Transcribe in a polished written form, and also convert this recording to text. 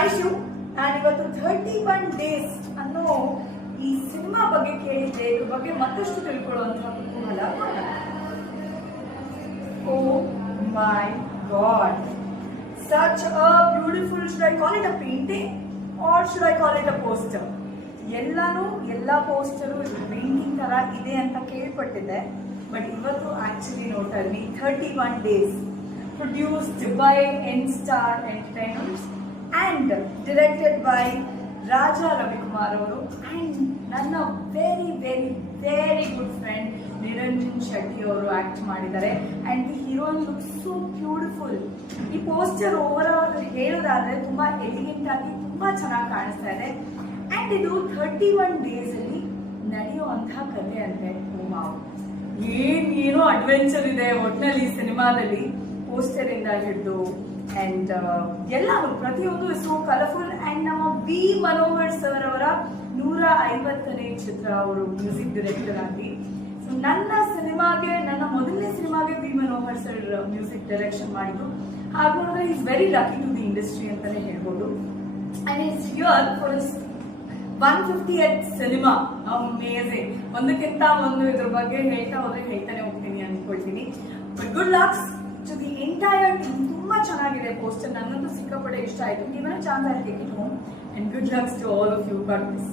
Hi Shiv, ನಾನಿವತ್ತು 31 days ಅನ್ನೋ ಈ ಸಿನಿಮಾ ಬಗ್ಗೆ ಕೇಳಿದ್ದೆ, ಇದ್ರ ಬಗ್ಗೆ ಮತ್ತಷ್ಟು ತಿಳ್ಕೊಳ್ಳುವಂತಹ ಕುತೂಹಲ. ಓ ಮೈ god, such a beautiful, should I call it a painting or should I call it a poster? ಎಲ್ಲ ಪೋಸ್ಟರು ಪೇಂಟಿಂಗ್ ತರ ಇದೆ ಅಂತ ಕೇಳ್ಪಟ್ಟಿದ್ದೆ, ಬಟ್ ಇವತ್ತು ಆಕ್ಚುಲಿ ನೋಡ್ತಾ ಇದ್ವಿ 31 days produced by N-Star Entertainers and directed by Raja Ravikumar ಅವರು and ನನ್ನ very very very good friend Niranjan Shetty ಅವರು ಆಕ್ಟ್ ಮಾಡಿದ್ದಾರೆ. And the heroine look so beautiful. ಈ ಪೋಸ್ಟರ್ ಓವರ್ ಆಲ್ ಹೇಳೋದಾದ್ರೆ ತುಂಬಾ ಎಲಿಗೆಂಟ್ ಆಗಿ ತುಂಬಾ ಚೆನ್ನಾಗಿ ಕಾಣಿಸ್ತಾ ಇದೆ. ಅಂಡ್ ಇದು 31 ಡೇಸ್ ಅಲ್ಲಿ ನಡೆಯುವಂತಹ ಕಥೆ ಅಂತೆ. ಏನೋ ಅಡ್ವೆಂಚರ್ ಇದೆ ಒಟ್ಟಿನಲ್ಲಿ ಈ ಸಿನಿಮಾದಲ್ಲಿ, ಪೋಸ್ಟರ್ ಇಂದ ಹಿಡಿದು ಅಂಡ್ ಎಲ್ಲ ಪ್ರತಿಯೊಂದು ಸೋ ಕಲರ್ಫುಲ್. ಅಂಡ್ ನಮ್ಮ ಬಿ ಮನೋಹರ್ ಸರ್ ಅವರ 150ನೇ ಚಿತ್ರ ಅವರು ಮ್ಯೂಸಿಕ್ ಡೈರೆಕ್ಟರ್ ಆಗಿ. ಸೊ ನನ್ನ ಮೊದಲನೇ ಸಿನಿಮಾಗೆ B Manohar sir music direction ಮಾಡಿದ್ರು. ಹಾಗೂ ನೋಡಿದ್ರೆ is very lucky to the industry ಅಂತಾನೆ ಹೇಳ್ಬೋದು. And is here for 150th cinema. Amazing. ಒಂದಕ್ಕಿಂತ ಒಂದು ಇದ್ರ ಬಗ್ಗೆ ಹೇಳ್ತಾನೆ ಹೋಗ್ತೀನಿ ಅನ್ಕೊಳ್ತೀನಿ. But good lucks to the entire team. ತುಂಬಾ ಚೆನ್ನಾಗಿದೆ ಪೋಸ್ಟರ್, ನನ್ನಂತೂ ಸಿಕ್ಕಾಪಟ್ಟೆ ಇಷ್ಟ ಆಯ್ತು. ಇವನ chance I take it home and good lucks to all of you. God bless.